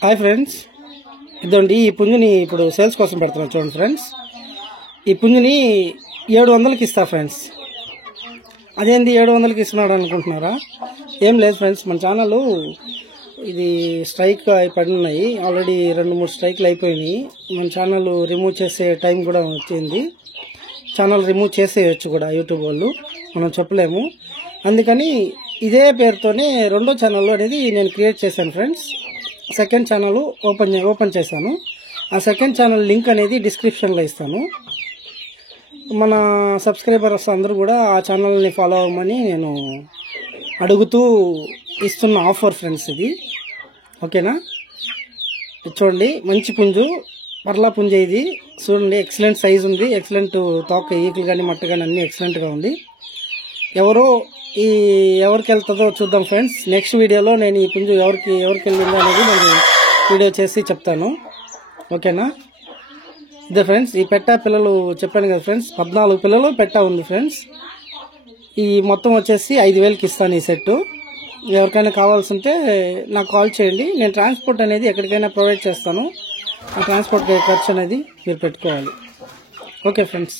Hi friends, ఇదండి ఈ పుంజుని ఇప్పుడు సేల్స్ కోసం పెడుతున్నాను. చూడండి ఫ్రెండ్స్, ఈ పుంజుని 700కి ఇస్తా ఫ్రెండ్స్. అదేంది 700కి ఇస్తున్నాడు అనుకుంటున్నారా? ఏం లేదు ఫ్రెండ్స్, మన ఛానల్ ఇది స్ట్రైక్ పడి ఉన్నాయి. ఆల్రెడీ 2-3 స్ట్రైక్లు అయిపోయినాయి. మన ఛానల్ రిమూవ్ చేసే టైం కూడా వచ్చింది. ఛానల్ రిమూవ్ చేసేయచ్చు కూడా యూట్యూబ్ వాళ్ళు, మనం చెప్పలేము. అందుకని ఇదే పేరుతోనే రెండో ఛానల్ అనేది నేను క్రియేట్ చేశాను ఫ్రెండ్స్. సెకండ్ ఛానల్ ఓపెన్ చేశాను. ఆ సెకండ్ ఛానల్ లింక్ అనేది డిస్క్రిప్షన్లో ఇస్తాను. మన సబ్స్క్రైబర్స్ అందరూ కూడా ఆ ఛానల్ని ఫాలో అవ్వమని నేను అడుగుతూ ఇస్తున్న ఆఫర్ ఫ్రెండ్స్ ఇది. ఓకేనా? చూడండి, మంచి పుంజు, పర్లా పుంజు ఇది. చూడండి, ఎక్సలెంట్ సైజ్ ఉంది, ఎక్సలెంట్ తోక, ఈకులు కానీ మట్ట కానీ అన్నీ ఎక్సలెంట్గా ఉంది. ఎవరికి వెళ్తుందో చూద్దాం ఫ్రెండ్స్. నెక్స్ట్ వీడియోలో నేను ఈ పుంజు ఎవరికి వెళ్ళిందో అనేది నేను వీడియో చేసి చెప్తాను. ఓకేనా? ఇదే ఫ్రెండ్స్, ఈ పెట్ట పిల్లలు చెప్పాను కదా ఫ్రెండ్స్, 14 పిల్లలు పెట్ట ఉంది ఫ్రెండ్స్. ఈ మొత్తం వచ్చేసి 5,000కి ఇస్తాను ఈ సెట్. ఎవరికైనా కావాల్సి ఉంటే నాకు కాల్ చేయండి. నేను ట్రాన్స్పోర్ట్ అనేది ఎక్కడికైనా ప్రొవైడ్ చేస్తాను. ఆ ట్రాన్స్పోర్ట్ ఖర్చు అనేది మీరు పెట్టుకోవాలి. Okay friends.